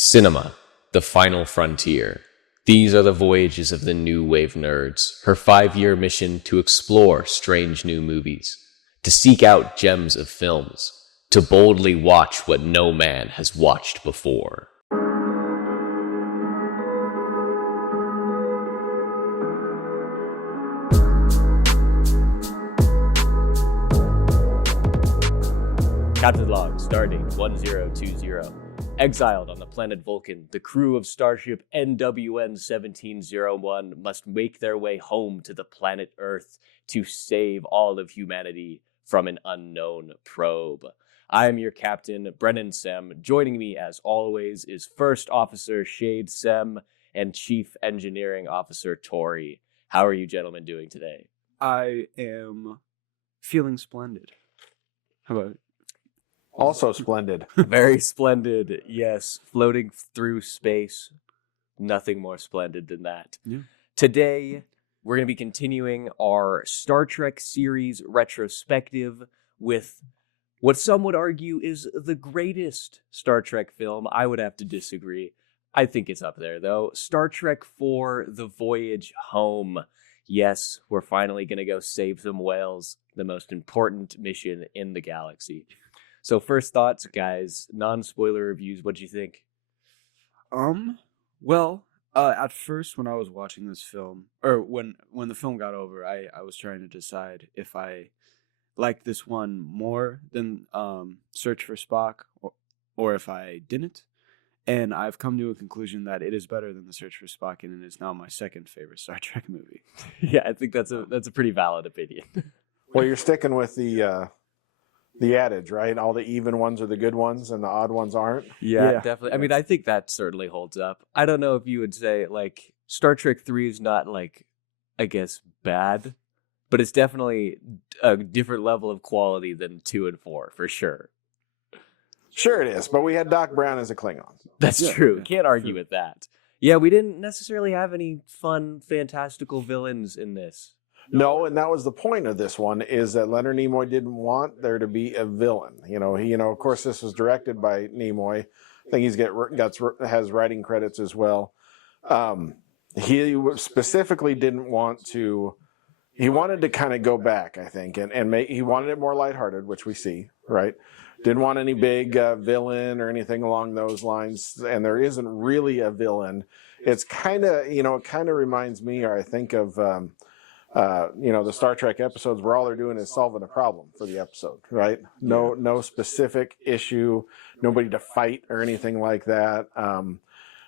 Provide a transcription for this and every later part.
Cinema, the final frontier. These are the voyages of the new wave nerds, her 5-year mission to explore strange new movies, to seek out gems of films, to boldly watch what no man has watched before. Captain Log, stardate 1020. Exiled on the planet Vulcan, the crew of starship NWN 1701 must make their way home to the planet Earth to save all of humanity from an unknown probe. I am your captain, Brennan Sem. Joining me, as always, is First Officer Shayde Sem and Chief Engineering Officer Tory. How are you gentlemen doing today? I am feeling splendid. How about it? Also splendid. Very splendid, yes. Floating through space. Nothing more splendid than that. Yeah. Today, we're going to be continuing our Star Trek series retrospective with what some would argue is the greatest Star Trek film. I would have to disagree. I think it's up there, though. Star Trek IV, The Voyage Home. Yes, we're finally going to go save some whales, the most important mission in the galaxy. So first thoughts, guys, non-spoiler reviews, what'd you think? Well, at first when I was watching this film, or when the film got over, I was trying to decide if I liked this one more than Search for Spock, or if I didn't. And I've come to a conclusion that it is better than The Search for Spock, and it is now my second favorite Star Trek movie. Yeah, I think that's a pretty valid opinion. Well, you're sticking with the adage, right? All the even ones are the good ones and the odd ones aren't. Yeah, definitely. I mean, I think that certainly holds up. I don't know if you would say, like, Star Trek 3 is not, like, I guess, bad, but it's definitely a different level of quality than 2 and 4, for sure. Sure it is, but we had Doc Brown as a Klingon. That's true. Can't argue with that. Yeah, we didn't necessarily have any fun, fantastical villains in this. No, and that was the point of this one, is that Leonard Nimoy didn't want there to be a villain. Of course, this was directed by Nimoy. I think has writing credits as well. He specifically didn't want to. He wanted to kind of go back, I think, and he wanted it more lighthearted, which we see, right? Didn't want any big villain or anything along those lines, and there isn't really a villain. It's kind of, it kind of reminds me, or I think of. The Star Trek episodes where all they're doing is solving a problem for the episode, right? No specific issue, nobody to fight or anything like that.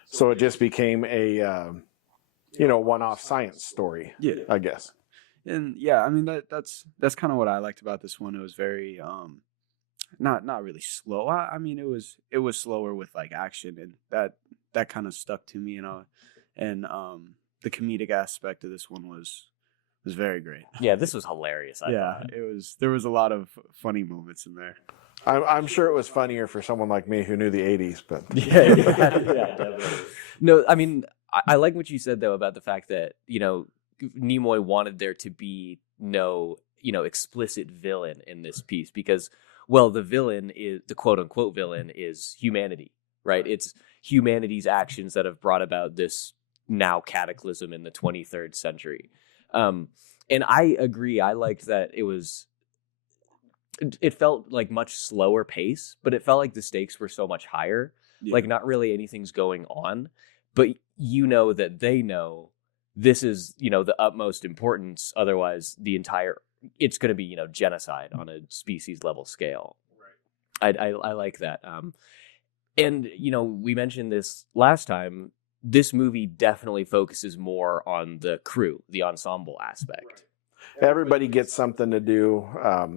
So it just became a, one-off science story, I guess. And yeah, I mean, that's kind of what I liked about this one. It was very, not really slow. I mean, it was slower with like action, and that kind of stuck to me, and the comedic aspect of this one was very great. Yeah, this was hilarious. I thought. There was a lot of funny moments in there. I'm sure it was funnier for someone like me who knew the 80s, but yeah, definitely. No, I mean, I like what you said though about the fact that Nimoy wanted there to be no explicit villain in this piece because, well, the villain is the quote unquote villain is humanity, right? It's humanity's actions that have brought about this now cataclysm in the 23rd century. And I agree. I liked that it felt like much slower pace, but it felt like the stakes were so much higher. Yeah. Like not really anything's going on, but that they know this is, the utmost importance. Otherwise it's going to be, genocide on a species level scale. Right. I like that. And we mentioned this last time. This movie definitely focuses more on the crew, the ensemble aspect. Everybody gets something to do.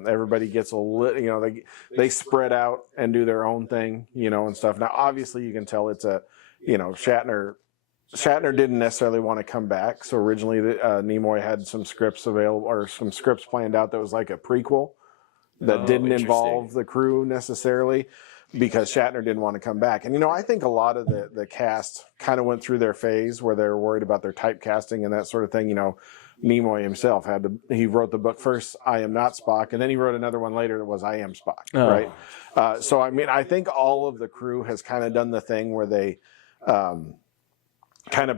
Everybody gets a little, they spread out and do their own thing, and stuff. Now, obviously, you can tell it's Shatner didn't necessarily want to come back. So originally, Nimoy had some scripts available or some scripts planned out that was like a prequel that didn't involve the crew necessarily, because Shatner didn't want to come back. And, I think a lot of the cast kind of went through their phase where they were worried about their typecasting and that sort of thing. Nimoy himself he wrote the book first, I Am Not Spock, and then he wrote another one later that was I Am Spock, right? So, I mean, I think all of the crew has kind of done the thing where they kind of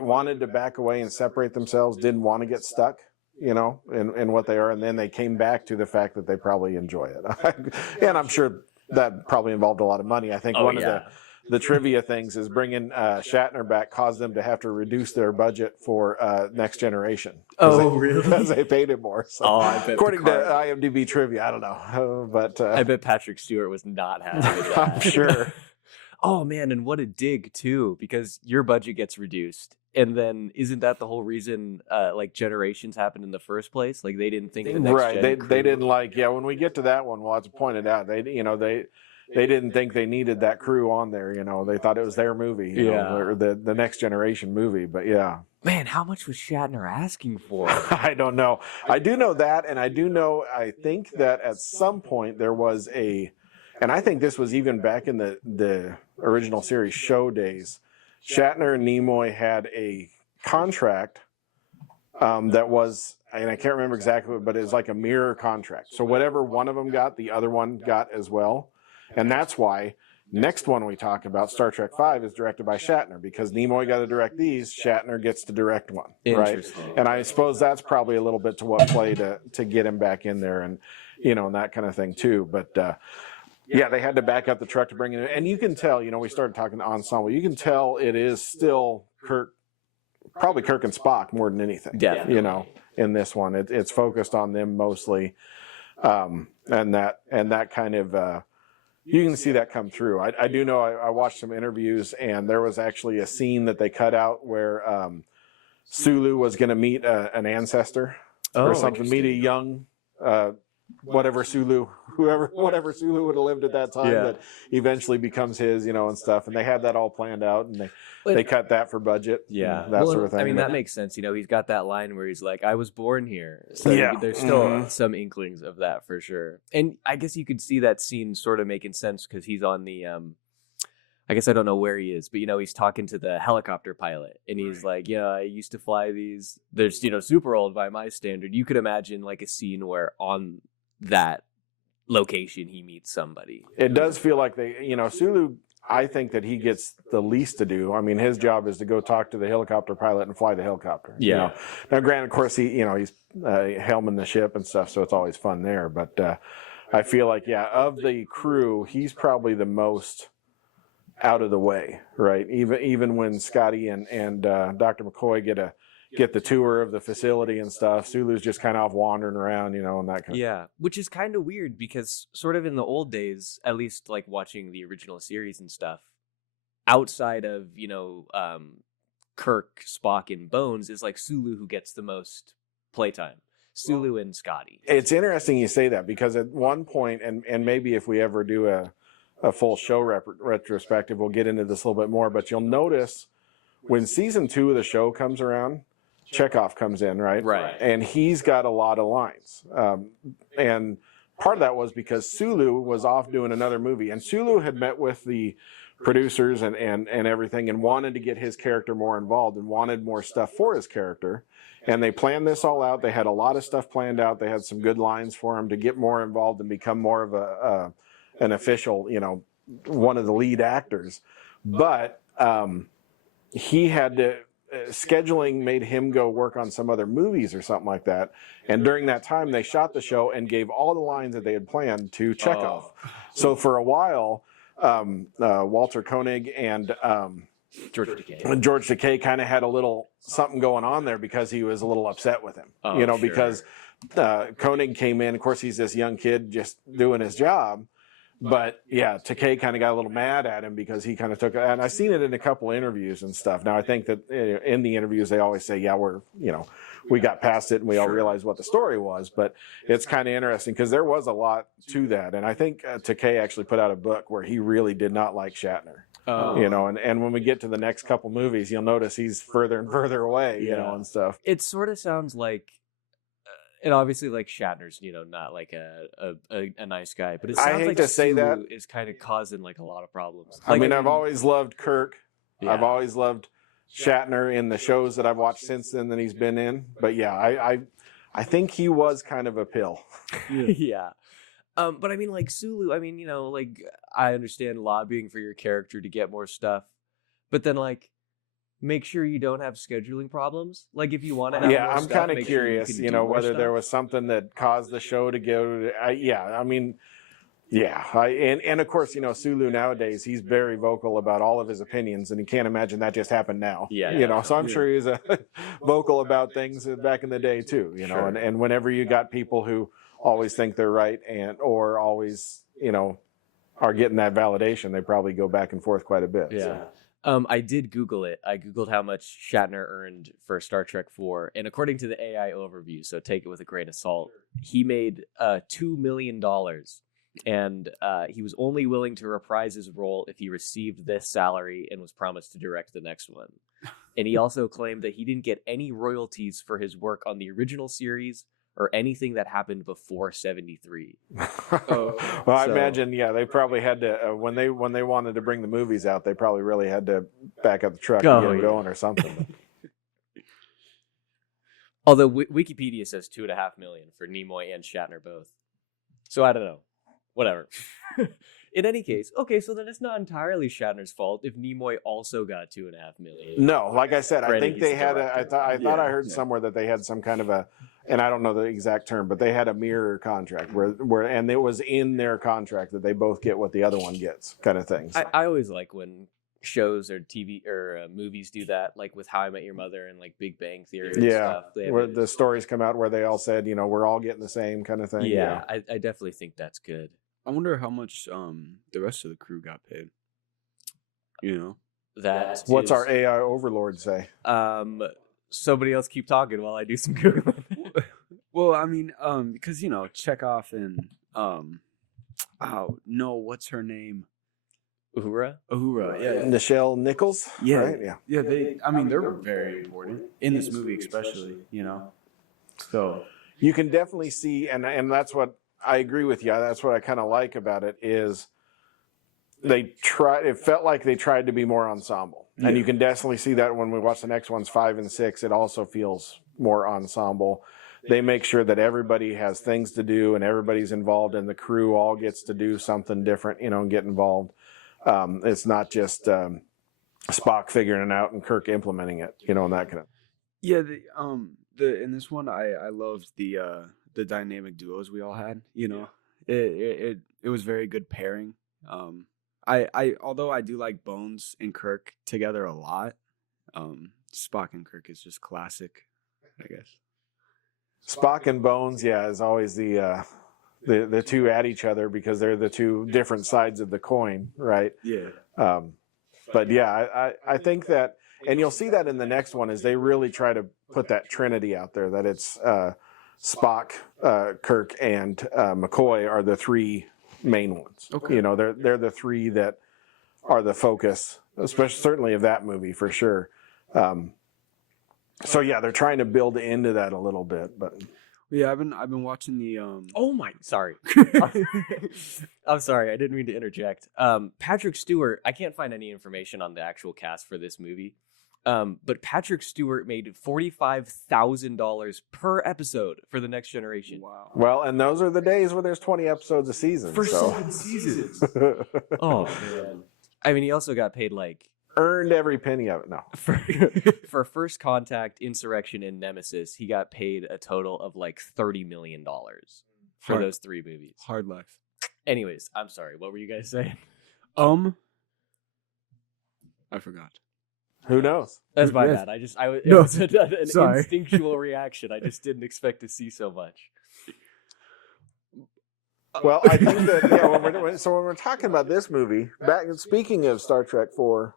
wanted to back away and separate themselves, didn't want to get stuck, in what they are, and then they came back to the fact that they probably enjoy it. And I'm sure that probably involved a lot of money. I think one of the trivia things is bringing Shatner back caused them to have to reduce their budget for Next Generation. Really? Because they paid him more. So, I bet according to IMDb trivia, I don't know. But I bet Patrick Stewart was not happy with that. I'm sure. Oh, man, and what a dig, too, because your budget gets reduced. And then isn't that the whole reason Generations happened in the first place? Like, they didn't think the next right. They didn't when we get to that one, well, it's pointed out, they didn't think they needed that crew on there. They thought it was their movie, or the Next Generation movie. But yeah, man, how much was Shatner asking for? I don't know. I do know that, and I think that at some point there was and I think this was even back in the original series show days. Shatner and Nimoy had a contract that was, and I can't remember exactly, but it was like a mirror contract. So whatever one of them got, the other one got as well. And that's why next one we talk about, Star Trek V, is directed by Shatner, because Nimoy got to direct these, Shatner gets to direct one, right? And I suppose that's probably a little bit to what play to get him back in there, and and that kind of thing too. But yeah, they had to back up the truck to bring it in, and you can tell. We started talking ensemble. You can tell it is still probably Kirk and Spock more than anything. Yeah, in this one, it's focused on them mostly, and that kind of. You can see that come through. I do know I watched some interviews, and there was actually a scene that they cut out where Sulu was going to meet an ancestor or something, meet a young whatever Sulu would have lived at that time that eventually becomes his, and stuff. And they had that all planned out, and they cut that for budget. Yeah. That sort of thing. I mean, that makes sense. He's got that line where he's like, I was born here. So there's still some inklings of that for sure. And I guess you could see that scene sort of making sense because he's on the, I guess I don't know where he is, but he's talking to the helicopter pilot, and he's like, I used to fly these. They're, super old by my standard. You could imagine like a scene where on that location he meets somebody. It does feel like Sulu, I think that he gets the least to do. I mean, his job is to go talk to the helicopter pilot and fly the helicopter. Yeah. Now, granted, of course, he's helming the ship and stuff, so it's always fun there. But I feel like, of the crew, he's probably the most out of the way, right? Even when Scotty and Dr. McCoy get the tour of the facility and stuff, Sulu's just kind of off wandering around, and that kind of. Yeah, which is kind of weird because sort of in the old days, at least like watching the original series and stuff, outside of Kirk, Spock, and Bones, is like Sulu who gets the most playtime. Sulu and Scotty. It's interesting you say that, because at one point, and maybe if we ever do a full show retrospective, we'll get into this a little bit more, but you'll notice when season 2 of the show comes around, Chekhov comes in, right? Right. And he's got a lot of lines. And part of that was because Sulu was off doing another movie, and Sulu had met with the producers and everything and wanted to get his character more involved and wanted more stuff for his character. And they planned this all out. They had a lot of stuff planned out. They had some good lines for him to get more involved and become more of an official, one of the lead actors. But he had to, scheduling made him go work on some other movies or something like that. And during that time, they shot the show and gave all the lines that they had planned to Chekhov. So for a while, Walter Koenig and George Takei. George Takei kind of had a little something going on there because he was a little upset with him, sure. Because Koenig came in. Of course, he's this young kid just doing his job. But Takei kind of got a little mad at him because he kind of took, and I've seen it in a couple of interviews and stuff. Now I think that in the interviews they always say, we got past it and we all realized what the story was. But it's kind of interesting because there was a lot to that, and I think Takei actually put out a book where he really did not like Shatner. And when we get to the next couple movies, you'll notice he's further and further away, and stuff. It sort of sounds like. And obviously, like Shatner's, not like a nice guy, but it sounds like Sulu is kind of causing like a lot of problems. I've always loved Kirk. Yeah. I've always loved Shatner in the shows that I've watched since then that he's been in. But yeah, I think he was kind of a pill. Yeah. But I mean, like Sulu, I mean, like I understand lobbying for your character to get more stuff, but then like make sure you don't have scheduling problems. Like if you want to have more I'm stuff, kind of make sure curious, can do more whether there stuff. was something that caused the show to go. And of course, Sulu nowadays, he's very vocal about all of his opinions, and you can't imagine that just happened now. Yeah. So I'm sure he's vocal about things back in the day too, Sure. and whenever you got people who always think they're right or always, are getting that validation, they probably go back and forth quite a bit. Yeah. So. I did Google it. I Googled how much Shatner earned for Star Trek 4. And according to the AI overview, so take it with a grain of salt, he made $2 million. And he was only willing to reprise his role if he received this salary and was promised to direct the next one. And he also claimed that he didn't get any royalties for his work on the original series or anything that happened before 73. Well, I imagine, they probably had to when they wanted to bring the movies out, they probably really had to back up the truck and get them going or something. Although Wikipedia says $2.5 million for Nimoy and Shatner both, so I don't know. Whatever. In any case, okay, so then it's not entirely Shatner's fault if Nimoy also got $2.5 million. No, like I said, I think they had. I thought I heard Yeah. somewhere that they had some kind of a, and I don't know the exact term, but they had a mirror contract where and it was in their contract that they both get what the other one gets, kind of things. I always like when shows or TV or movies do that, like with How I Met Your Mother and like Big Bang Theory and stuff. Where the stories come out where they all said, we're all getting the same kind of thing. Yeah, I definitely think that's good. I wonder how much the rest of the crew got paid. That What's is- our AI overlord say? Somebody else keep talking while I do some Googling. Well, I mean, because Chekhov and what's her name? Uhura? Uhura, yeah. Nichelle Nichols? Yeah. Right? Yeah. Yeah, they're very important in this movie, especially, So You can definitely see, and that's what I agree with you. That's what I kind of like about it is it felt like they tried to be more ensemble. Yeah. And you can definitely see that when we watch the next ones, 5 and 6, it also feels more ensemble. They make sure that everybody has things to do and everybody's involved and the crew all gets to do something different, and get involved. It's not just Spock figuring it out and Kirk implementing it, and that kind of. yeah, in this one, I loved the dynamic duos we all had. It was very good pairing. Although I do like Bones and Kirk together a lot. Spock and Kirk is just classic, I guess. Spock and Bones, is always the two at each other because they're the two different sides of the coin, right? Yeah. But yeah, I think that, and you'll see that in the next one, is they really try to put that trinity out there, that it's Spock, Kirk, and McCoy are the three main ones. Okay. They're the three that are the focus, especially certainly of that movie for sure. So yeah, they're trying to build into that a little bit, but Yeah, I've been watching the Sorry. I'm sorry, I didn't mean to interject. Patrick Stewart, I can't find any information on the actual cast for this movie. But Patrick Stewart made $45,000 per episode for The Next Generation. Wow. well, and those are the days where there's 20 episodes a season. For so 7 seasons. Oh man. I mean, he also got paid like earned every penny of it. No. for First Contact, Insurrection, and Nemesis, he got paid a total of like $30 million for Hard- those 3 movies. Hard life. Anyways, I'm sorry. What were you guys saying? I forgot. Who knows? That's my Yes. bad. It No, was an sorry. instinctual reaction. I just didn't expect to see so much. Well, I think that when we're talking about this movie, speaking of Star Trek 4,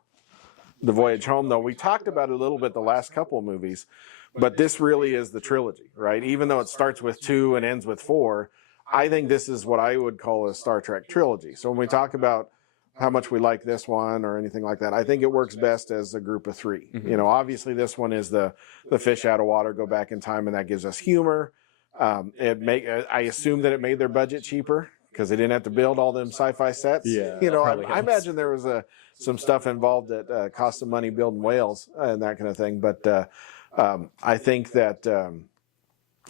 The Voyage Home, though, we talked about it a little bit the last couple of movies, but this really is the trilogy, right? Even though it starts with 2 and ends with 4, I think this is what I would call a Star Trek trilogy. So when we talk about how much we like this one or anything like that, I think it works best as a group of 3. Mhm. Obviously this one is the fish out of water, go back in time, and that gives us humor. I assume that it made their budget cheaper because they didn't have to build all them sci-fi sets. Yeah, You know, probably I helps. imagine there was some stuff involved that cost some money building whales and that kind of thing. But I think that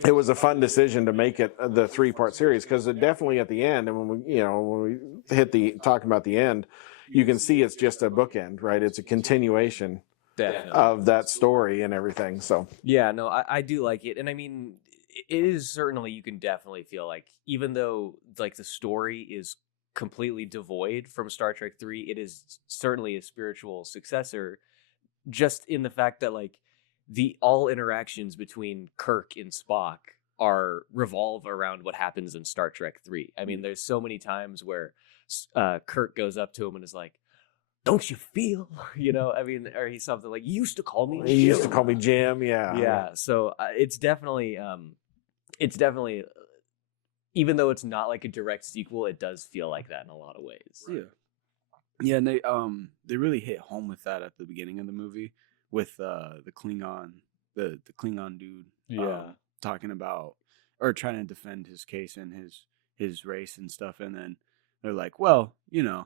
it was a fun decision to make it the 3-part series, because it definitely at the end, and when we hit talking about the end, you can see it's just a bookend, right? It's a continuation Definitely. of that story and everything. So Yeah, no, I do like it. And I mean, it is certainly, you can definitely feel like, even though like the story is completely devoid from Star Trek 3, it is certainly a spiritual successor, just in the fact that like all interactions between Kirk and Spock revolve around what happens in Star Trek 3. I mean, there's so many times where Kirk goes up to him and is like, "Don't you feel?" You know, I mean, or he's something like, "You used to call me Jim." he used to call me Jim. Yeah. Yeah. So it's definitely, even though it's not like a direct sequel, it does feel like that in a lot of ways. Yeah, and they really hit home with that at the beginning of the movie with the Klingon, the Klingon dude, talking about or trying to defend his case and his race and stuff, and then they're like, "Well, you know,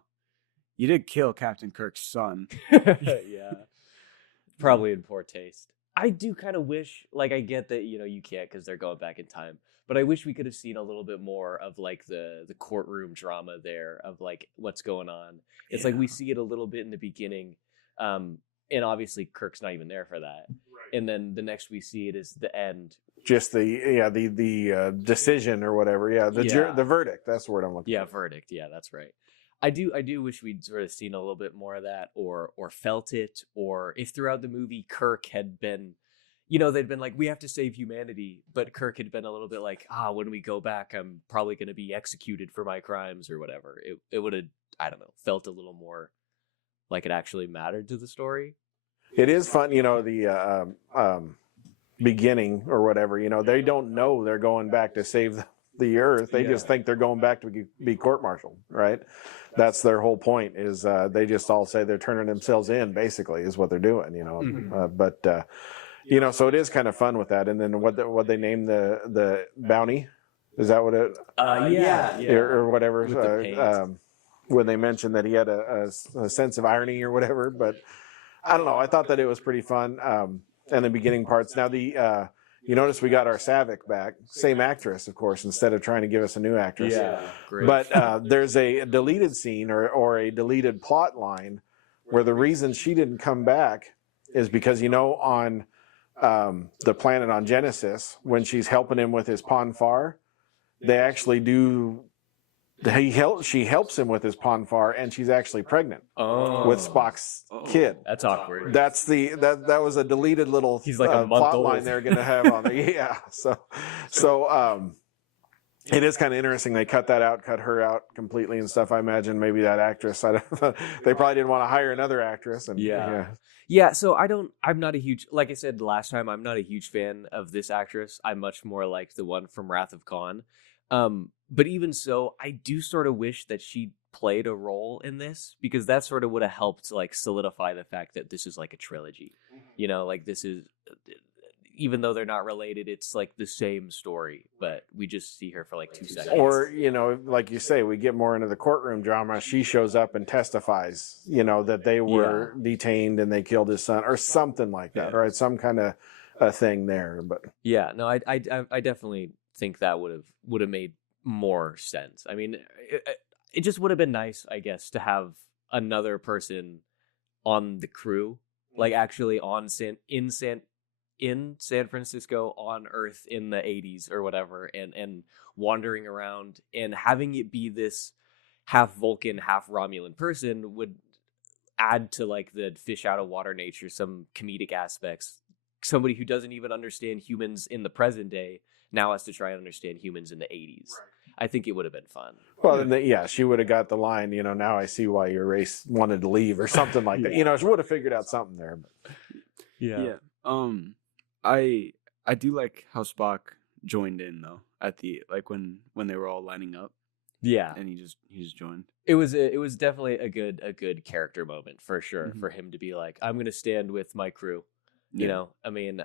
you did kill Captain Kirk's son." Yeah. Probably in poor taste. I do kind of wish, like, I get that, you can't because they're going back in time, but I wish we could have seen a little bit more of like the courtroom drama there of like what's going on. It's like we see it a little bit in the beginning, and obviously Kirk's not even there for that. Right. And then the next we see it is the end. Just the decision or whatever. Yeah, the verdict. That's the word I'm looking for. Yeah, verdict. Yeah, that's right. I do wish we'd sort of seen a little bit more of that, or felt it, or if throughout the movie Kirk had been, they'd been like, we have to save humanity, but Kirk had been a little bit like, when we go back, I'm probably going to be executed for my crimes or whatever. It would have, I don't know, felt a little more like it actually mattered to the story. It is fun, the beginning or whatever. They don't know they're going back to save the Earth. They just think they're going back to be court-martialed, right? That's their whole point. Is they just all say they're turning themselves in, basically, is what they're doing. Mm-hmm. So it is kind of fun with that. And then what they name the bounty, is that what it? Or whatever. When they mentioned that he had a sense of irony or whatever, but I don't know. I thought that it was pretty fun. And the beginning parts. Now you notice we got our Savick back, same actress, of course, instead of trying to give us a new actress. Yeah, great. But there's a deleted scene or a deleted plot line where the reason she didn't come back is because, on the planet on Genesis, when she's helping him with his Ponfar, they actually do. She helps him with his Ponfar, and she's actually pregnant with Spock's kid. That's awkward. That's that was a deleted little He's like a month plot old. line they're going to have on there. Yeah, so it is kind of interesting. They cut her out completely and stuff. I imagine maybe that actress. They probably didn't want to hire another actress. And yeah. So I'm not a huge, like I said last time, I'm not a huge fan of this actress. I'm much more like the one from Wrath of Khan. But even so, I do sort of wish that she played a role in this, because that sort of would have helped like solidify the fact that this is like a trilogy. Like this is, even though they're not related, it's like the same story, but we just see her for like 2 seconds. Or, like you say, we get more into the courtroom drama. She shows up and testifies, that they were detained and they killed his son or something like that, right? Some kind of a thing there. But yeah, no, I definitely think that would have made more sense. I mean, it just would have been nice, I guess, to have another person on the crew, like actually in San Francisco, on Earth in the 80s or whatever, and wandering around, and having it be this half Vulcan, half Romulan person would add to like the fish out of water nature, some comedic aspects. Somebody who doesn't even understand humans in the present day now has to try and understand humans in the 80s. Right. I think it would have been fun. Well, then, she would have got the line, now I see why your race wanted to leave or something like that. She would have figured out something there. But. Yeah. I do like how Spock joined in though at the when they were all lining up. Yeah. And he just joined. It was definitely a good character moment for sure, for him to be like, I'm going to stand with my crew. I mean,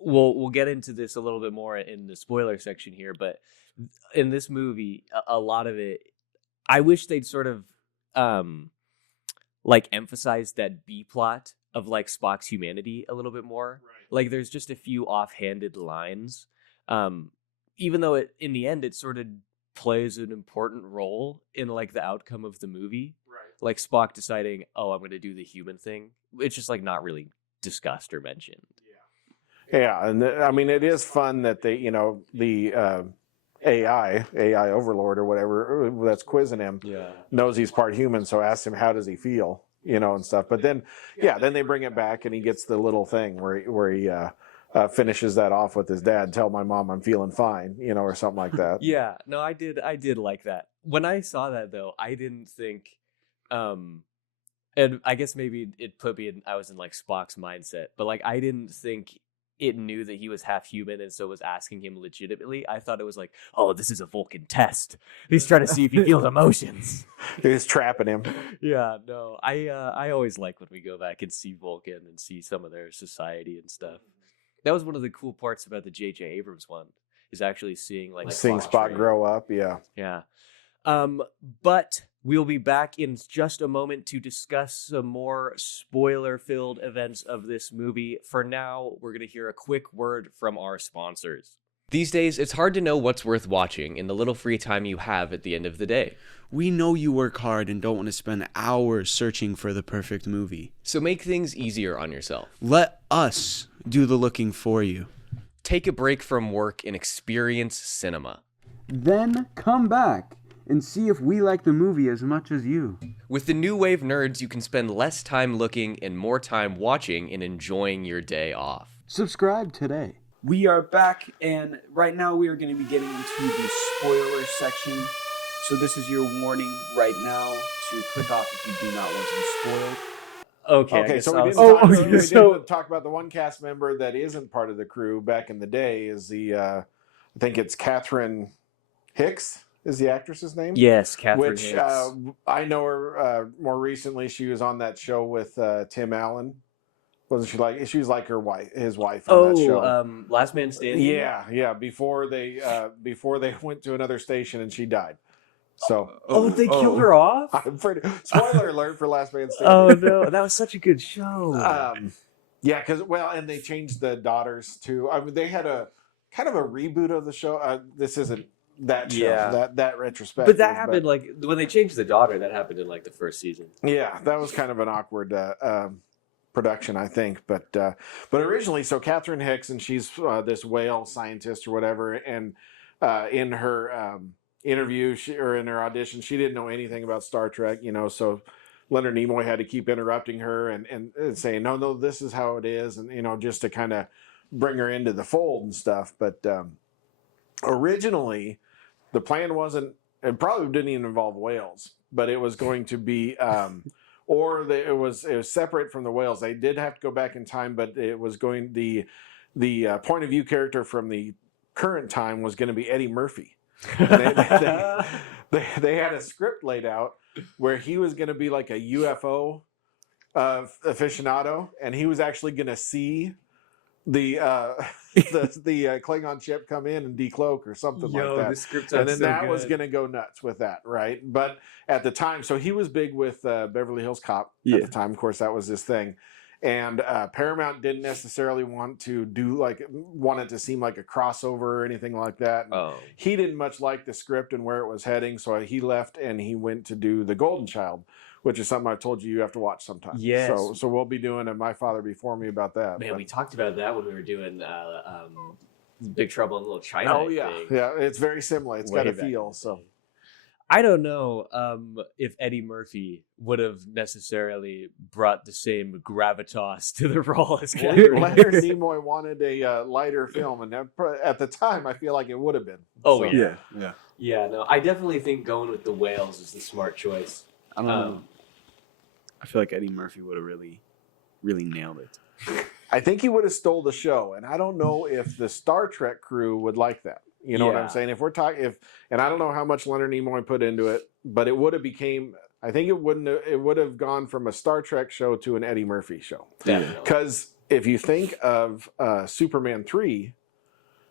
we'll get into this a little bit more in the spoiler section here, but in this movie, a lot of it, I wish they'd sort of like emphasize that B plot of like Spock's humanity a little bit more. Right. Like there's just a few offhanded lines, even though in the end it sort of plays an important role in like the outcome of the movie. Right. Like Spock deciding, oh, I'm going to do the human thing. It's just like not really discussed or mentioned. Yeah, and I mean it is fun that they, the AI overlord or whatever that's quizzing him knows he's part human, so asks him how does he feel, and stuff. But then then they bring it back and he gets the little thing where he finishes that off with his dad, tell my mom I'm feeling fine, or something like that. Yeah, no, I did like that. When I saw that though, I didn't think and I guess maybe it put me in, I was in like Spock's mindset, but like I didn't think it knew that he was half human and so was asking him legitimately. I thought it was like, oh, this is a Vulcan test. He's trying to see if he feels emotions. He's trapping him. Yeah, no, I always like when we go back and see Vulcan and see some of their society and stuff. That was one of the cool parts about the J.J. Abrams one, is actually seeing Spock grow up. Yeah. But we'll be back in just a moment to discuss some more spoiler-filled events of this movie. For now, we're going to hear a quick word from our sponsors. These days, it's hard to know what's worth watching in the little free time you have at the end of the day. We know you work hard and don't want to spend hours searching for the perfect movie. So make things easier on yourself. Let us do the looking for you. Take a break from work and experience cinema. Then come back and see if we like the movie as much as you. With the New Wave Nerds, you can spend less time looking and more time watching and enjoying your day off. Subscribe today. We are back, and right now we are going to be getting into the spoiler section. So this is your warning right now to click off if you do not want to be spoiled. Okay, so we didn't talk about the one cast member that isn't part of the crew back in the day is the, I think it's Catherine Hicks. Is the actress's name? Yes, Catherine Hicks. Which I know her more recently. She was on that show with Tim Allen. Wasn't she like? She was like his wife on that show. Last Man Standing. Yeah. Before they went to another station and she died. So they killed her off. I'm pretty. Spoiler alert for Last Man Standing. Oh no, that was such a good show. Yeah, and they changed the daughters too. I mean, they had a kind of a reboot of the show. This isn't that show, that retrospective. But that happened like when they changed the daughter. That happened in like the first season. Yeah, that was kind of an awkward production, I think. But originally, so Catherine Hicks, and she's this whale scientist or whatever, and in her interview or in her audition, she didn't know anything about Star Trek, so Leonard Nimoy had to keep interrupting her and saying, no, this is how it is, and just to kind of bring her into the fold and stuff. But originally, the plan wasn't, and probably didn't even involve whales, but it was going to be, it was separate from the whales. They did have to go back in time, but it was going, the point of view character from the current time was going to be Eddie Murphy. They had a script laid out where he was going to be like a UFO aficionado, and he was actually going to see the Klingon ship come in and decloak or something like that. The script and then that was going to go nuts with that, right? But at the time, so he was big with Beverly Hills Cop at the time. Of course, that was his thing. And Paramount didn't necessarily want it to seem like a crossover or anything like that. He didn't much like the script and where it was heading, so he left and he went to do The Golden Child, which is something I told you have to watch sometime. Yes. So we'll be doing a My Father Before Me about that. Man, we talked about that when we were doing Big Trouble in Little China. Oh yeah, yeah. It's very similar. It's got a feel. So I don't know if Eddie Murphy would have necessarily brought the same gravitas to the role as Leonard Nimoy wanted a lighter film, and at the time, I feel like it would have been. Oh, so. Yeah. No, I definitely think going with the whales is the smart choice. I don't know. I feel like Eddie Murphy would have really, really nailed it. I think he would have stole the show, and I don't know if the Star Trek crew would like that. You know what I'm saying? If we're talking, and I don't know how much Leonard Nimoy put into it, but it would have became. I think it would have gone from a Star Trek show to an Eddie Murphy show. Definitely. Because if you think of Superman 3,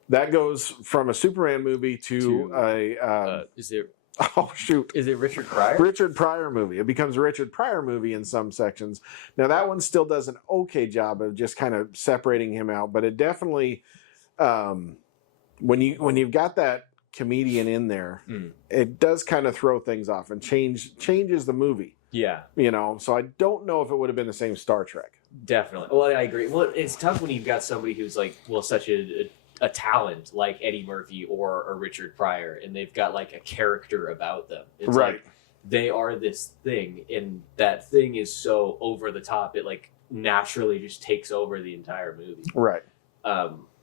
That goes from a Superman movie to a is it oh shoot, is it Richard Pryor? Richard Pryor movie. It becomes a Richard Pryor movie in some sections. Now that one still does an okay job of just kind of separating him out, but it definitely when you've got that comedian in there, it does kind of throw things off and changes the movie. Yeah. You know, so I don't know if it would have been the same Star Trek. Definitely. Well, I agree. Well, it's tough when you've got somebody who's like, well, such a talent like Eddie Murphy or Richard Pryor, and they've got like a character about them. It's right. Like they are this thing, and that thing is so over the top, it like naturally just takes over the entire movie. Right.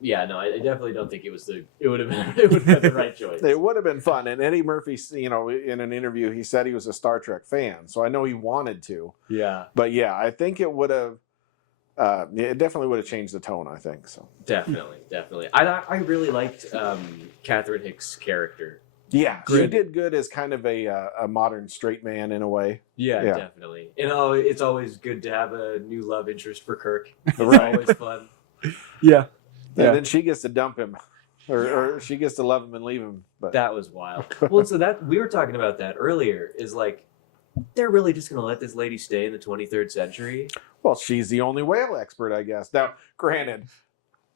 Yeah, no, I definitely don't think it would have been the right choice. It would have been fun. And Eddie Murphy, you know, in an interview, he said he was a Star Trek fan. So I know he wanted to. Yeah. But yeah, I think it would have, it definitely would have changed the tone, I think. So Definitely. I really liked Catherine Hicks' character. Yeah, she did good as kind of a modern straight man in a way. Yeah, definitely. And it's always good to have a new love interest for Kirk. It's Right. always fun. Yeah. And then she gets to dump him, or she gets to love him and leave him. But That was wild. Well, so that we were talking about that earlier. Is like they're really just going to let this lady stay in the 23rd century? well, she's the only whale expert, I guess. Now, granted,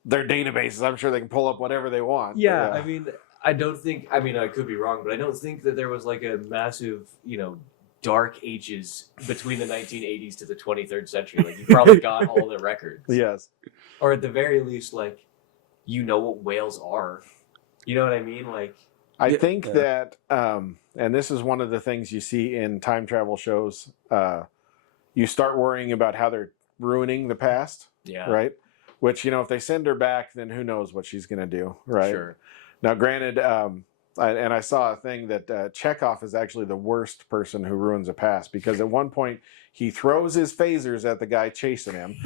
their databases, I'm sure they can pull up whatever they want. but Yeah, I mean, I don't think. I mean, I could be wrong, but I don't think that there was like a massive, dark ages between the 1980s to the 23rd century. Like you probably got all the records. Yes. Or at the very least, like, what whales are. You know what I mean? Like, I think that, and this is one of the things you see in time travel shows, you start worrying about how they're ruining the past, yeah. right? Which, if they send her back, then who knows what she's going to do, right? Sure. Now, granted, and I saw a thing that Chekhov is actually the worst person who ruins a past, because at one point he throws his phasers at the guy chasing him.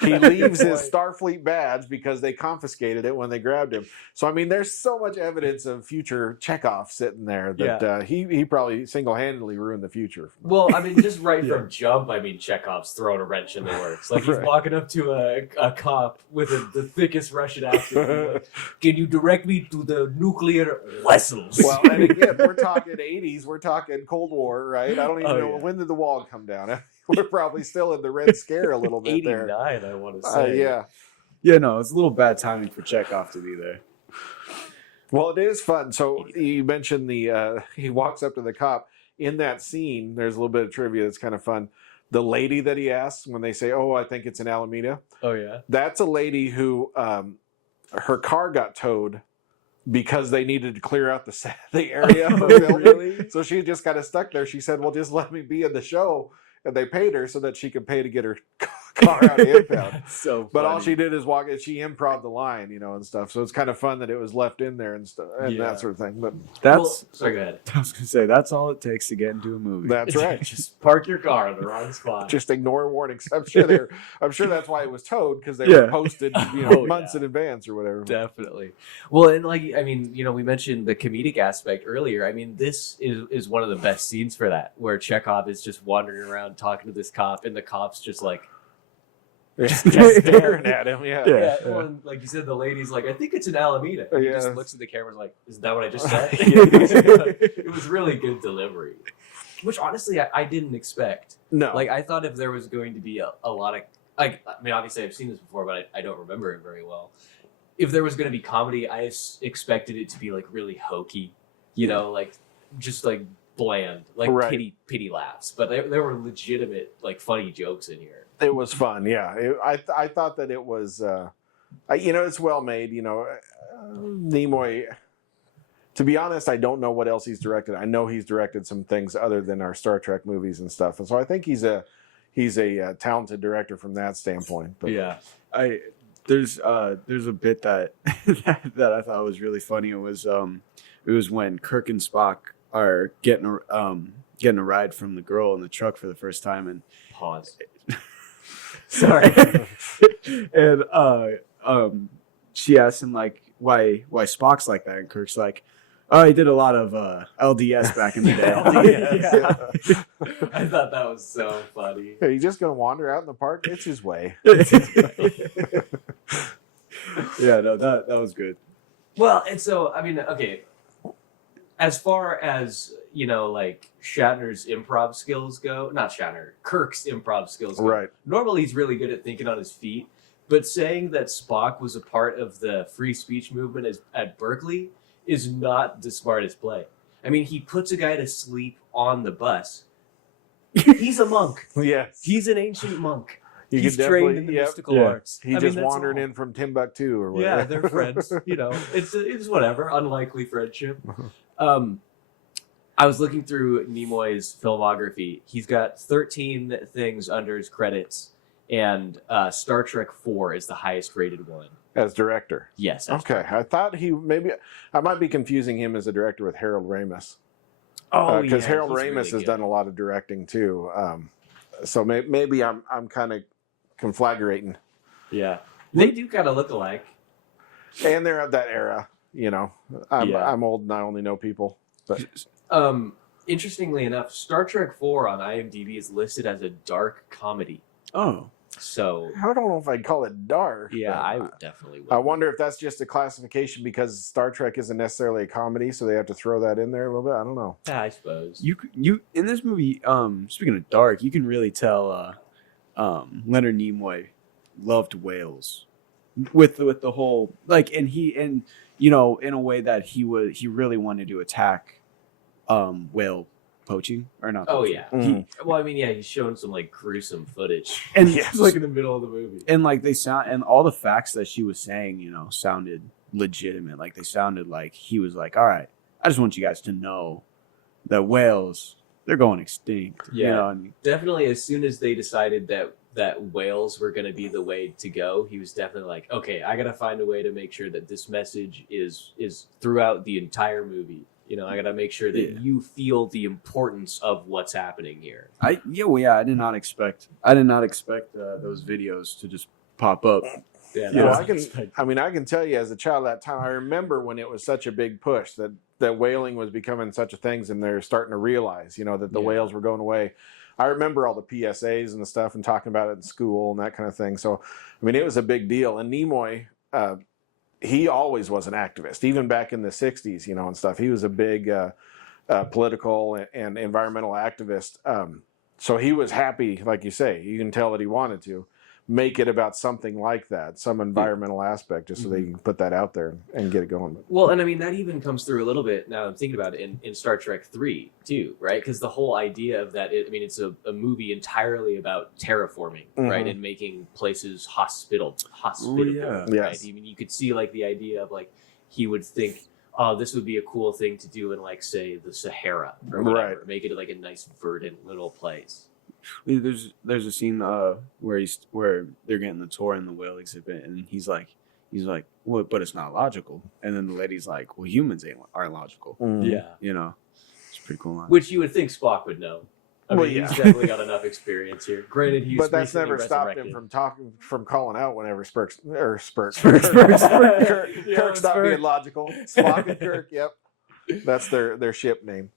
He leaves his Starfleet badge because they confiscated it when they grabbed him. So, I mean, there's so much evidence of future Chekhov sitting there that he probably single-handedly ruined the future. Well, I mean, just right from jump, I mean, Chekhov's throwing a wrench in the works. Like, he's walking up to a cop with the thickest Russian accent. Like, can you direct me to the nuclear vessels? Well, and again, we're talking 80s. We're talking Cold War, right? I don't even know. When did the wall come down? We're probably still in the Red Scare a little bit 89, there. I want to say. Yeah. Yeah, no, it's a little bad timing for Chekhov to be there. Well, it is fun. So you mentioned he walks up to the cop. In that scene, there's a little bit of trivia that's kind of fun. The lady that he asks when they say, "Oh, I think it's in Alameda." Oh, yeah. That's a lady who her car got towed because they needed to clear out the area. Really? So she just kind of stuck there. She said, "Well, just let me be in the show." And they paid her so that she could pay to get her car out of impound. So, but all she did is walk. She improv the line, and stuff. So it's kind of fun that it was left in there and stuff, and that sort of thing. But sorry, go ahead. I was gonna say that's all it takes to get into a movie. That's right. Just park your car in the wrong spot. Just ignore warnings. I'm sure that's why it was towed, because they were posted, months in advance or whatever. Definitely. Well, and we mentioned the comedic aspect earlier. I mean, this is one of the best scenes for that, where Chekhov is just wandering around talking to this cop, and the cop's just like just staring at him. Yeah. Well, like you said, the lady's like, "I think it's in Alameda." And he just looks at the camera, like, "Is that what I just said?" It was really good delivery, which honestly I didn't expect. No, like I thought if there was going to be a lot of obviously I've seen this before, but I don't remember it very well. If there was going to be comedy, I expected it to be like really hokey, like just like bland, like pity laughs. But there were legitimate like funny jokes in here. It was fun, yeah. I thought that it was, it's well made. Nimoy. To be honest, I don't know what else he's directed. I know he's directed some things other than our Star Trek movies and stuff, and so I think he's a talented director from that standpoint. But yeah, there's a bit that that I thought was really funny. It was when Kirk and Spock are getting a ride from the girl in the truck for the first time, and pause. Sorry. And she asks him like why Spock's like that, and Kirk's like, "Oh, he did a lot of LDS back in the day." LDS. I thought that was so funny. Are you just gonna wander out in the park? It's his way. Yeah, no, that was good. Well, and so I mean, okay, as far as like Shatner's improv skills go, not Shatner, Kirk's improv skills go. Right. Normally, he's really good at thinking on his feet, but saying that Spock was a part of the free speech movement at Berkeley is not the smartest play. I mean, he puts a guy to sleep on the bus. He's a monk. Yes. He's an ancient monk. You He's could trained in the definitely- mystical arts. He just wandered in from Timbuktu or whatever. Yeah, they're friends. It's whatever. Unlikely friendship. I was looking through Nimoy's filmography. He's got 13 things under his credits, and Star Trek 4 is the highest rated one. As director. Yes. Okay. I thought I might be confusing him as a director with Harold Ramis. Oh, Because Harold he's Ramis really has good. done a lot of directing too. So maybe I'm kind of conflagrating. Yeah. They do kind of look alike. And they're of that era, I'm Yeah. I'm old and I only know people. But Interestingly enough, Star Trek 4 on IMDb is listed as a dark comedy. Oh. So, I don't know if I'd call it dark. yeah, but I would definitely would. I wonder if that's just a classification because Star Trek isn't necessarily a comedy, so they have to throw that in there a little bit. I don't know. Yeah, I suppose. You in this movie, speaking of dark, you can really tell Leonard Nimoy loved whales with the whole and in a way that he really wanted to attack whale poaching or not. Oh, poaching. yeah. Mhm. Well, I mean, yeah, he's showing some like gruesome footage. And Yes. Like in the middle of the movie. and they sound and all the facts that she was saying, sounded legitimate. Like they sounded like he was like, all right, I just want you guys to know that whales, they're going extinct. Yeah. And Definitely, as soon as they decided that whales were going to be the way to go, he was definitely like, okay, I got to find a way to make sure that this message is throughout the entire movie. I got to make sure that you feel the importance of what's happening here. I did not expect those videos to just pop up. Yeah, You know, that's I can. unexpected. I mean, I can tell you as a child that time. I remember when it was such a big push that whaling was becoming such a thing, and they're starting to realize, that the Yeah. whales were going away. I remember all the PSAs and the stuff, and talking about it in school and that kind of thing. So, I mean, it was a big deal. And Nimoy, he always was an activist, even back in the '60s, and stuff. He was a big political and environmental activist. So he was happy, like you say. You can tell that he wanted to make it about something like that, some environmental aspect, just so they can put that out there and get it going. Well, and I mean, that even comes through a little bit now I'm thinking about it in Star Trek 3 too, right? Because the whole idea of that, it's a movie entirely about terraforming, right? And making places hospitable, yeah. right? Yes. I mean, you could see like the idea of like, he would think, oh, this would be a cool thing to do in like, say, the Sahara or whatever. Right. Make it like a nice verdant little place. There's a scene where they're getting the tour in the whale exhibit, and he's like, well, but it's not logical. And then the lady's like, well, humans aren't logical. Yeah. It's a pretty cool line. Which you would think Spock would know. I Well, mean, yeah. he's definitely got enough experience here. Granted, he's But that's recently never stopped resurrected. him from calling out whenever Kirk's Yeah, Kirk's not Spurk. being logical. Spock and Kirk, yep, that's their ship name.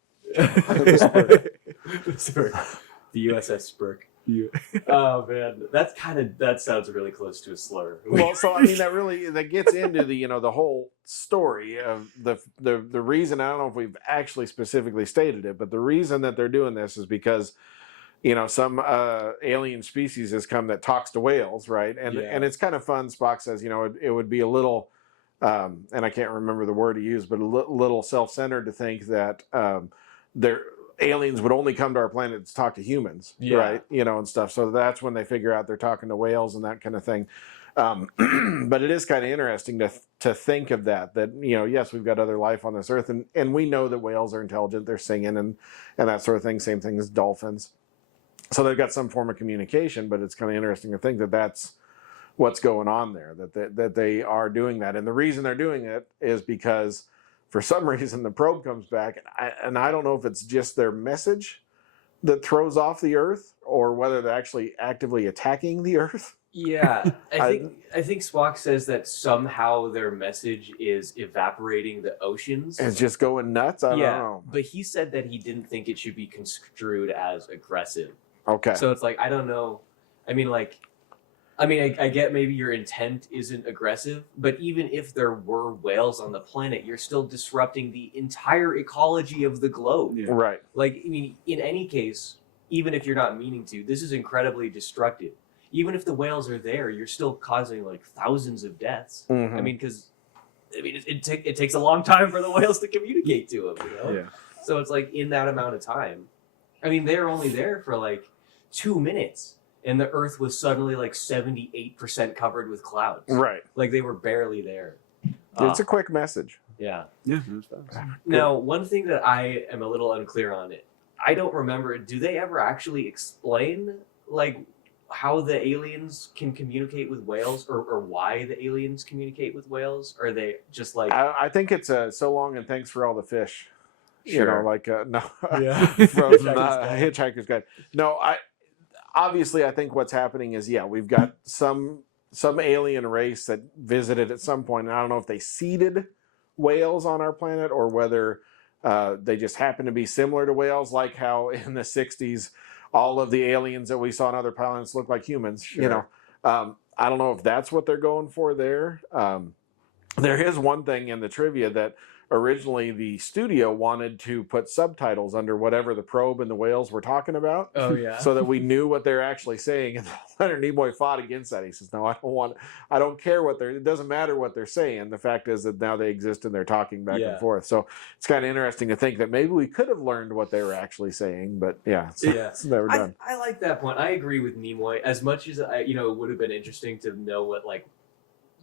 The USS Spurk. Oh man, that sounds really close to a slur. Well, so I mean that gets into the whole story of the reason. I don't know if we've actually specifically stated it, but the reason that they're doing this is because some alien species has come that talks to whales, right? And Yeah. and it's kind of fun. Spock says, it would be a little, and I can't remember the word he used, but a little self-centered to think that aliens would only come to our planet to talk to humans, Yeah. right? And stuff. So that's when they figure out they're talking to whales and that kind of thing. But it is kind of interesting to think of that yes, we've got other life on this earth, and we know that whales are intelligent. They're singing and that sort of thing. Same thing as dolphins. So they've got some form of communication, but it's kind of interesting to think that that's what's going on there, that they are doing that. And the reason they're doing it is because for some reason the probe comes back, and I don't know if it's just their message that throws off the Earth or whether they're actually actively attacking the Earth. Yeah, I think Spock says that somehow their message is evaporating the oceans. It's just going nuts. I don't know. But he said that he didn't think it should be construed as aggressive. Okay. So it's like, I don't know. I mean, like, I mean, I get maybe your intent isn't aggressive, but even if there were whales on the planet, you're still disrupting the entire ecology of the globe. Yeah. Right. Like, I mean, in any case, even if you're not meaning to, this is incredibly destructive. Even if the whales are there, you're still causing like thousands of deaths. Mhm. I mean, because it takes a long time for the whales to communicate to them, you know? Yeah. So it's like in that amount of time. I mean, they're only there for like 2 minutes. And the Earth was suddenly like 78% covered with clouds. Right. Like they were barely there. It's a quick message. Yeah. Yeah, it was fast. Now, one thing that I am a little unclear on it, I don't remember. Do they ever actually explain like how the aliens can communicate with whales, or why the aliens communicate with whales? Or are they just like? I think it's so long and thanks for all the fish. You Sure. know, like no. Yeah. From Hitchhiker's Guide. Hitchhiker's Guide. No, obviously I think what's happening is we've got some alien race that visited at some point. And I don't know if they seeded whales on our planet or whether they just happen to be similar to whales, like how in the 60s all of the aliens that we saw on other planets look like humans. Sure. You know, I don't know if that's what they're going for there. There is one thing in the trivia that originally the studio wanted to put subtitles under whatever the probe and the whales were talking about. Oh yeah. So that we knew what they're actually saying. And Leonard Nimoy fought against that. He says, no, I don't care it doesn't matter what they're saying. The fact is that now they exist and they're talking back and forth. So it's kind of interesting to think that maybe we could have learned what they were actually saying, but it's never done. I like that point. I agree with Nimoy as much as it would have been interesting to know what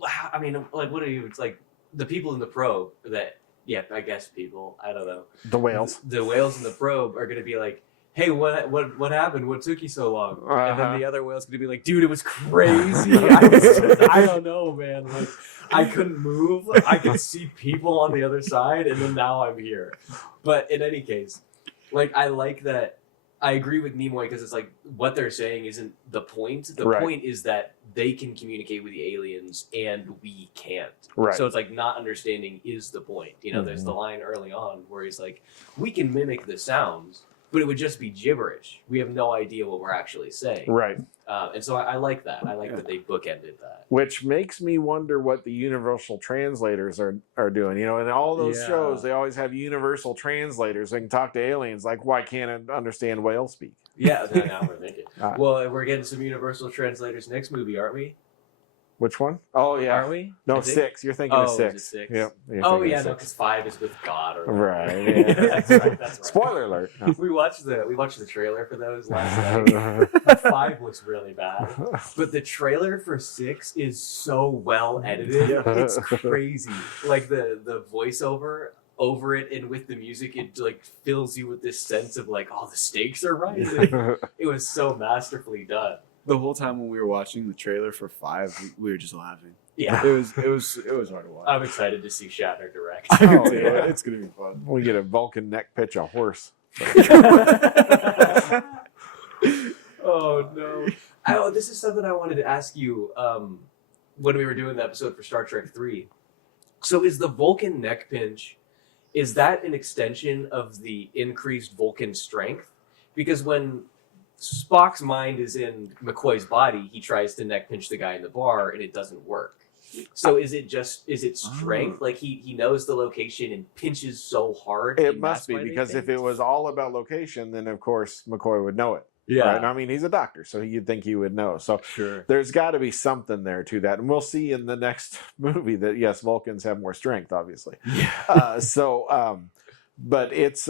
what are you? It's like the people in the probe that. Yeah, I guess people. I don't know. The whales. The whales in the probe are going to be like, "Hey, what happened? What took you so long?" And then the other whale's going to be like, "Dude, it was crazy. I don't know, man. Like, I couldn't move. I could see people on the other side, and then now I'm here." But in any case, like, I like that. I agree with Nimoy because it's like what they're saying isn't the point. The point is that they can communicate with the aliens and we can't. Right. So it's like not understanding is the point. You know, there's the line early on where he's like, we can mimic the sounds, but it would just be gibberish. We have no idea what we're actually saying. Right. And so I like that. I like that they bookended that. Which makes me wonder what the universal translators are doing. You know, in all those shows, they always have universal translators. They can talk to aliens. Like, why can't I understand whale speak? Yeah, now we're thinking. Well, we're getting some universal translators next movie, aren't we? Which one? Oh, yeah. Aren't we? No, 6. You're thinking of 6. Is it 6? Yep. Oh, yeah, no, because 5 is with God. Or right. Yeah. That's right. Spoiler alert. No. We watched the trailer for those last night. 5 looks really bad, but the trailer for 6 is so well edited. It's crazy. Like the voiceover over it and with the music, it like fills you with this sense of like, oh, the stakes are rising. It was so masterfully done. The whole time when we were watching the trailer for 5, we were just laughing. Yeah, it was hard to watch. I'm excited to see Shatner direct. Oh yeah, it's gonna be fun. We get a Vulcan neck pitch a horse. Oh no! This is something I wanted to ask you when we were doing the episode for Star Trek 3. So is the Vulcan neck pinch, is that an extension of the increased Vulcan strength? Because when Spock's mind is in McCoy's body, he tries to neck pinch the guy in the bar and it doesn't work. So is it strength? Like he knows the location and pinches so hard? It must be, because if it was all about location, then of course McCoy would know it. Yeah. Right? I mean, he's a doctor, so you'd think he would know. So Sure. There's got to be something there to that. And we'll see in the next movie that, yes, Vulcans have more strength, obviously. Yeah. But it's...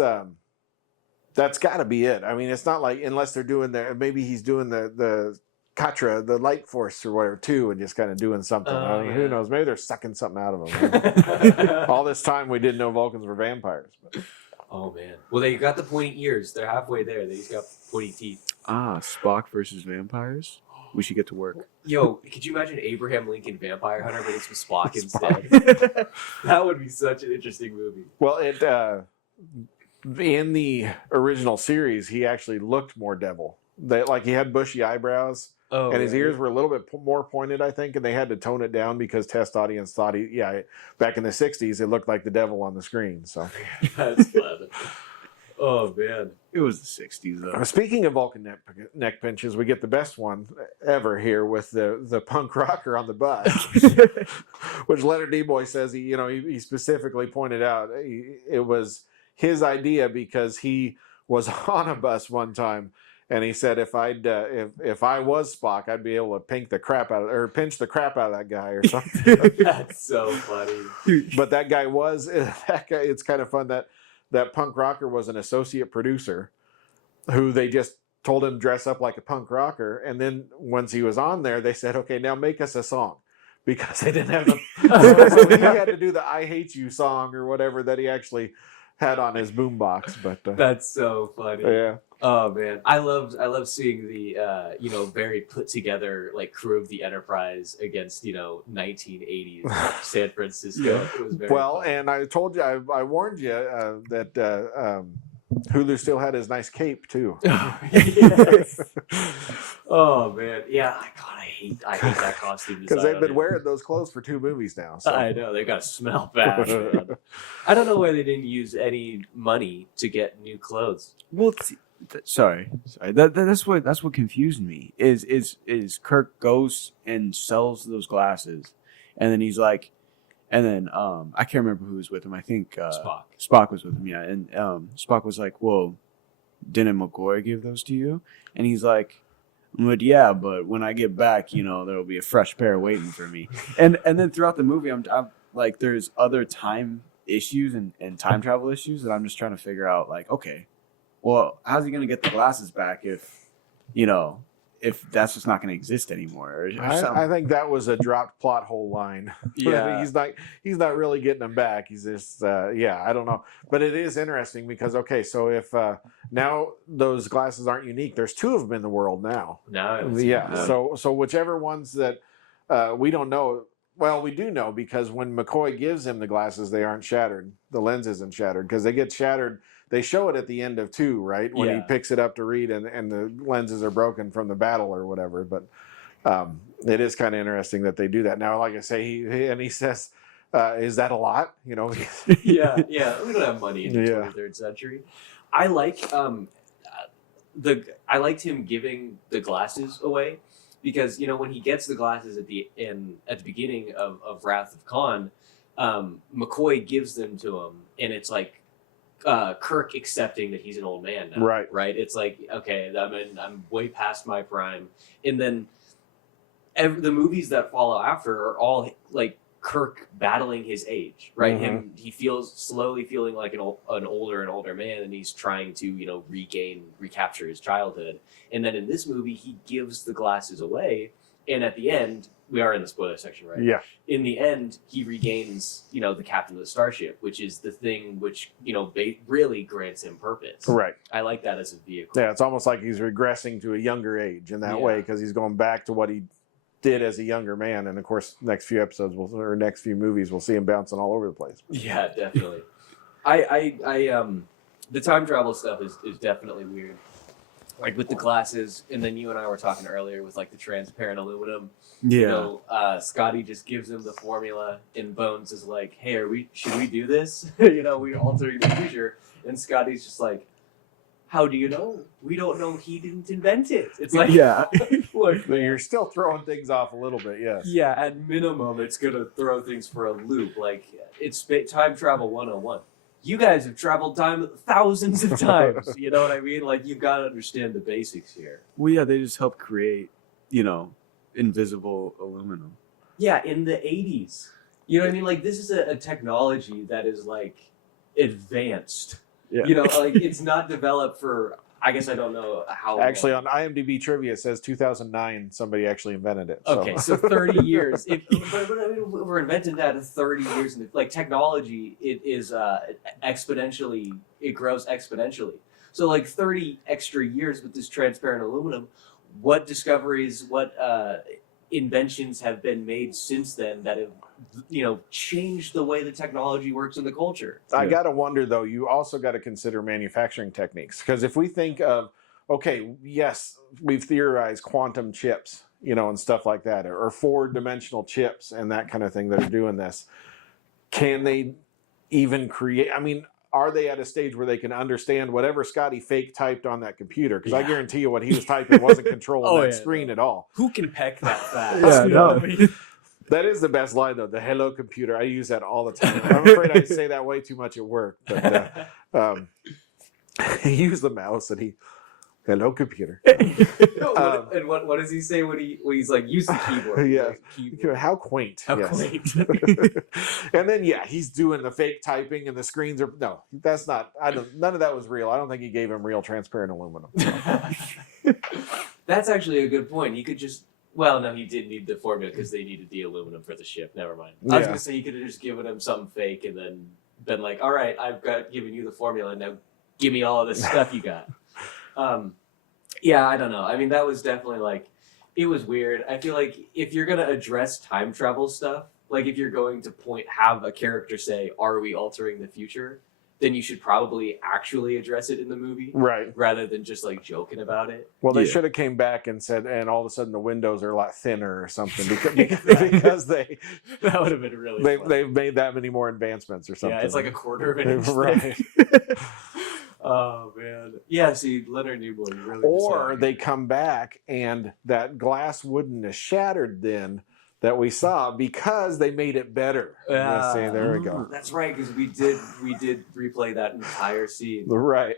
that's got to be it. I mean, it's not like, unless they're doing maybe he's doing the Katra, the light force or whatever too, and just kind of doing something. I mean, who knows? Maybe they're sucking something out of him. All this time we didn't know Vulcans were vampires. But. Oh man. Well, they got the pointy ears. They're halfway there. They just got pointy teeth. Spock versus vampires. We should get to work. Yo, could you imagine Abraham Lincoln Vampire Hunter, but it's with Spock instead? That would be such an interesting movie. Well, in the original series, he actually looked more devil. He had bushy eyebrows, and his ears were a little bit more pointed, I think, and they had to tone it down because test audience thought back in the 60s, it looked like the devil on the screen. So That's fun. Oh man. It was the 60s though. Speaking of Vulcan neck pinches, we get the best one ever here with the punk rocker on the bus, which Leonard Nimoy says he specifically pointed out it was his idea because he was on a bus one time. And he said, if I was Spock, I'd be able to pinch the crap out of that guy or something. That's so funny. But that guy. It's kind of fun that punk rocker was an associate producer, who they just told him dress up like a punk rocker, and then once he was on there, they said, "Okay, now make us a song," because they didn't have so he had to do the "I Hate You" song or whatever that he actually had on his boombox. But that's so funny. Yeah. Oh man, I love seeing the very put together like crew of the Enterprise against 1980s San Francisco. Yeah. It was very fun. fun. And I told you, I warned you that Hulu still had his nice cape too. Yes. Oh man, yeah. God, I hate that costume design Because they've been on him. wearing those clothes for 2 movies now. So. I know they gotta smell bad. Man. I don't know why they didn't use any money to get new clothes. Well, sorry. That's what confused me. Is Kirk goes and sells those glasses, and then he's like, and then I can't remember who was with him. I think Spock. Spock was with him. Yeah, and Spock was like, "Well, didn't McCoy give those to you?" And he's like, "But yeah, but when I get back, there'll be a fresh pair waiting for me." And then throughout the movie, I'm like, there's other time issues and time travel issues that I'm just trying to figure out. Like, okay, well, how's he going to get the glasses back if that's just not going to exist anymore? Or I think that was a dropped plot hole line. Yeah. he's not really getting them back. He's just I don't know. But it is interesting because so if now those glasses aren't unique, there's 2 of them in the world now. So whichever ones that we don't know. Well, we do know because when McCoy gives him the glasses, they aren't shattered. The lens isn't shattered because they get shattered. They show it at the end of 2, right? When he picks it up to read and the lenses are broken from the battle or whatever. But it is kind of interesting that they do that. Now, like I say, he says, is that a lot? Yeah. We don't have money in the 23rd century. I like I liked him giving the glasses away because when he gets the glasses at the beginning of Wrath of Khan, McCoy gives them to him, and it's like Kirk accepting that he's an old man now. Right. It's like, okay, I'm way past my prime, and then the movies that follow after are all like Kirk battling his age, right? Mm-hmm. He feels slowly feeling like an older man, and he's trying to recapture his childhood. And then in this movie, he gives the glasses away, and at the end, we are in the spoiler section, right? Yeah. In the end, he regains the captain of the starship, which is the thing which really grants him purpose. Right. I like that as a vehicle. Yeah, it's almost like he's regressing to a younger age in that way because he's going back to what he did as a younger man, and of course, next few movies, we'll see him bouncing all over the place. Yeah, definitely. I the time travel stuff is definitely weird. Like with the glasses, and then you and I were talking earlier with like the transparent aluminum. Yeah. Scotty just gives him the formula, and Bones is like, "Hey, should we do this? We altering the future." And Scotty's just like, "How do you know? We don't know. He didn't invent it." It's like, Look, you're still throwing things off a little bit, yes. Yeah, at minimum, it's gonna throw things for a loop. Like it's time travel 101. You guys have traveled time thousands of times. You know what I mean? Like, you've got to understand the basics here. Well, yeah, they just help create, invisible aluminum. Yeah, in the 80s. You know what I mean? Like, this is a technology that is, like, advanced. Yeah. Like, it's not developed for, I guess I don't know how Actually, long. on IMDb trivia, it says 2009, somebody actually invented it. So. Okay, so 30 years. But I mean, we're inventing that in 30 years. Like, technology, it is exponentially, it grows exponentially. So, like, 30 extra years with this transparent aluminum, what discoveries, what inventions have been made since then that have, changed the way the technology works in the culture? I got to wonder, though, you also got to consider manufacturing techniques. Because if we think of, okay, yes, we've theorized quantum chips, and stuff like that, or 4-dimensional chips and that kind of thing that are doing this. Can they even create? I mean, are they at a stage where they can understand whatever Scotty fake typed on that computer? Because I guarantee you what he was typing wasn't controlling that screen at all. Who can peck that fast? Yeah, no. That is the best line, though. The hello computer. I use that all the time. I'm afraid I say that way too much at work. But he used the mouse and hello computer. And what does he say when he's like, use the keyboard? Yeah. Like, keyboard. How quaint. How yes. quaint. And then, he's doing the fake typing and the screens are... No, that's not... none of that was real. I don't think he gave him real transparent aluminum. That's actually a good point. He could just... Well, no, he did need the formula because they needed the aluminum for the ship. Never mind. I was going to say he could have just given him something fake and then been like, all right, I've given you the formula. Now give me all of this stuff you got. I don't know. I mean, that was definitely like... It was weird. I feel like if you're going to address time travel stuff, like if you're going to have a character say, are we altering the future? Then you should probably actually address it in the movie. Right. Rather than just like joking about it. Well, they should have came back and said, and all of a sudden the windows are a lot thinner or something because they... That would have been really funny. They've made that many more advancements or something. Yeah, it's like a quarter of an inch Right. Oh, man. Yeah, see, Leonard Nimoy really... Or they come back and that glass wouldn't have shattered then that we saw because they made it better. See, there we go. That's right, because we did replay that entire scene. Right.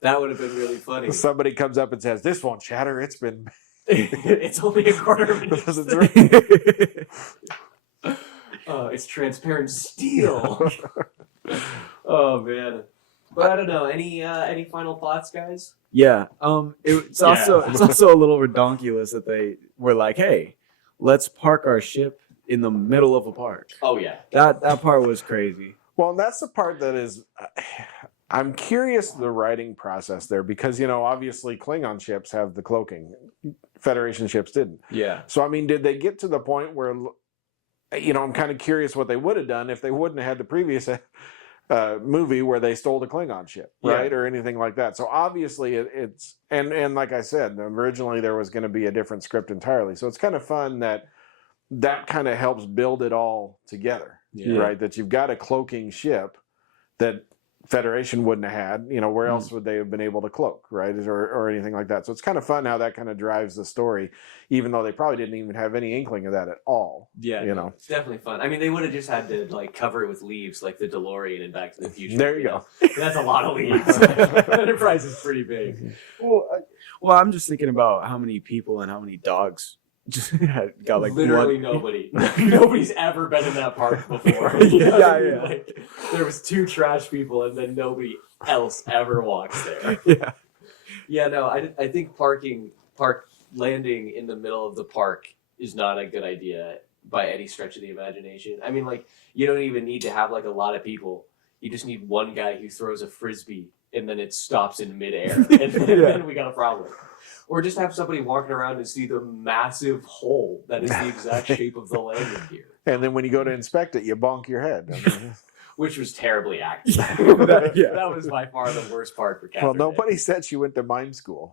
That would have been really funny. Somebody comes up and says, "This won't shatter. It's been." It's only a quarter of an inch. It's transparent steel. Oh man. But I don't know. Any final thoughts, guys? Yeah. It's also a little redonkulous that they were like, "Hey, let's park our ship in the middle of a park." Oh yeah. That part was crazy. Well, that's the part that is. I'm curious the writing process there because obviously Klingon ships have the cloaking, Federation ships didn't. Yeah. So I mean, did they get to the point where? I'm kind of curious what they would have done if they wouldn't have had the previous. Movie where they stole the Klingon ship, right, or anything like that. So obviously it's and like I said, originally there was going to be a different script entirely. So it's kind of fun that kind of helps build it all together, right? That you've got a cloaking ship that Federation wouldn't have had. Where else would they have been able to cloak, right, or anything like that? So it's kind of fun how that kind of drives the story, even though they probably didn't even have any inkling of that at all. Yeah, it's definitely fun. I mean, they would have just had to like cover it with leaves, like the DeLorean in Back to the Future. There you go. That's a lot of leaves. Enterprise is pretty big. Well, I'm just thinking about how many people and how many dogs just got like literally nobody. Nobody's ever been in that park before. Yeah. Like, there was 2 trash people, and then nobody else ever walks there. Yeah. Yeah. No, I think landing in the middle of the park is not a good idea by any stretch of the imagination. I mean, like, you don't even need to have like a lot of people. You just need one guy who throws a frisbee and then it stops in midair, and then we got a problem. Or just have somebody walking around and see the massive hole that is the exact shape of the landing gear. And then when you go to inspect it, you bonk your head. Which was terribly acted. That was by far the worst part for Catherine. Well, nobody said she went to mime school.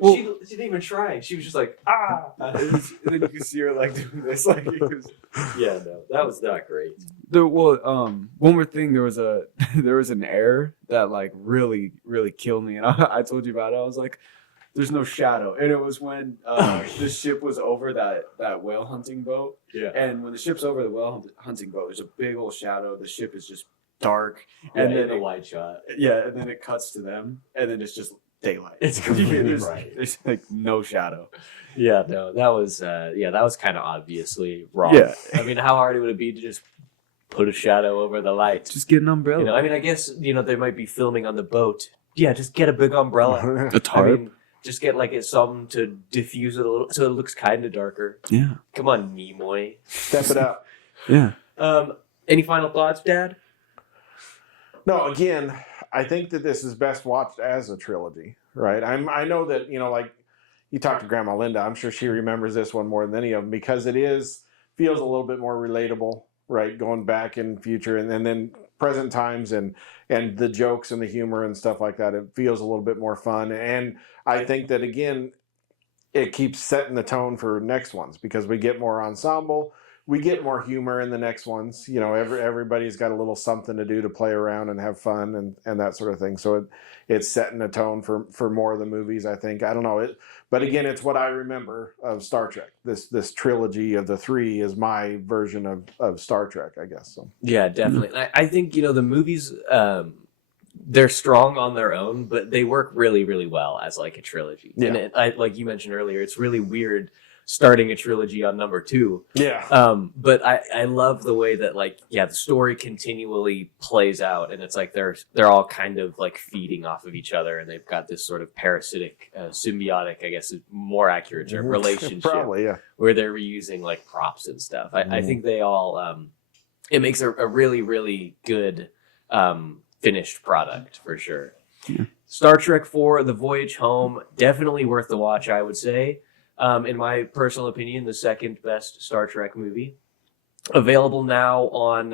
Well, she didn't even try. She was just like, ah. And then you can see her like doing this, like yeah, no, that was not great. One more thing, there was an error that like really killed me, and I told you about it. I was like, there's no shadow, and it was when the ship was over that whale hunting boat. Yeah. And when the ship's over the whale hunting boat, there's a big old shadow. The ship is just dark, and then a wide shot. Yeah, and then it cuts to them, and then it's just daylight. It's completely right. There's like no shadow. Yeah, no, that was kind of obviously wrong. Yeah. I mean, how hard would it be to just put a shadow over the light? Just get an umbrella. I mean, I guess they might be filming on the boat. Yeah, just get a big umbrella. A tarp. I mean, just get like something to diffuse it a little, so it looks kind of darker. Yeah. Come on, Nimoy. Step it up. Yeah. Any final thoughts, Dad? No, again, I think that this is best watched as a trilogy, right? I know that, like you talked to Grandma Linda, I'm sure she remembers this one more than any of them because it feels a little bit more relatable, right? Going back in future and then present times and the jokes and the humor and stuff like that. It feels a little bit more fun. And I think that, again, it keeps setting the tone for next ones because we get more ensemble. we get more humor in the next ones. You know, everybody's got a little something to do to play around and have fun and that sort of thing. So it's setting a tone for more of the movies, I think. I don't know. But again, it's what I remember of Star Trek. This trilogy of the three is my version of Star Trek, I guess. So Yeah, definitely. I think, the movies, they're strong on their own, but they work really, really well as like a trilogy. Yeah. And like you mentioned earlier, it's really weird starting a trilogy on number 2. yeah. But I love the way that the story continually plays out, and it's like they're all kind of like feeding off of each other, and they've got this sort of parasitic, symbiotic, I guess is more accurate term, relationship. Probably, yeah. Where they're reusing like props and stuff. I think they all, it makes a really, really good finished product for sure. Yeah. Star Trek 4, The Voyage Home, definitely worth the watch, I would say. In my personal opinion, the second best Star Trek movie. Available now on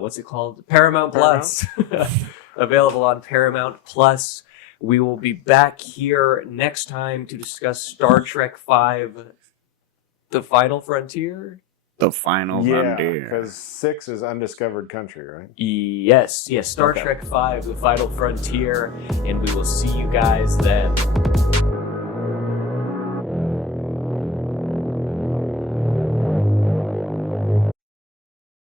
what's it called? Paramount Plus. Available on Paramount Plus. We will be back here next time to discuss Star Trek V, The Final Frontier. The Final Frontier. Because 6 is Undiscovered Country, right? Yes. Star Trek V, The Final Frontier, and we will see you guys then.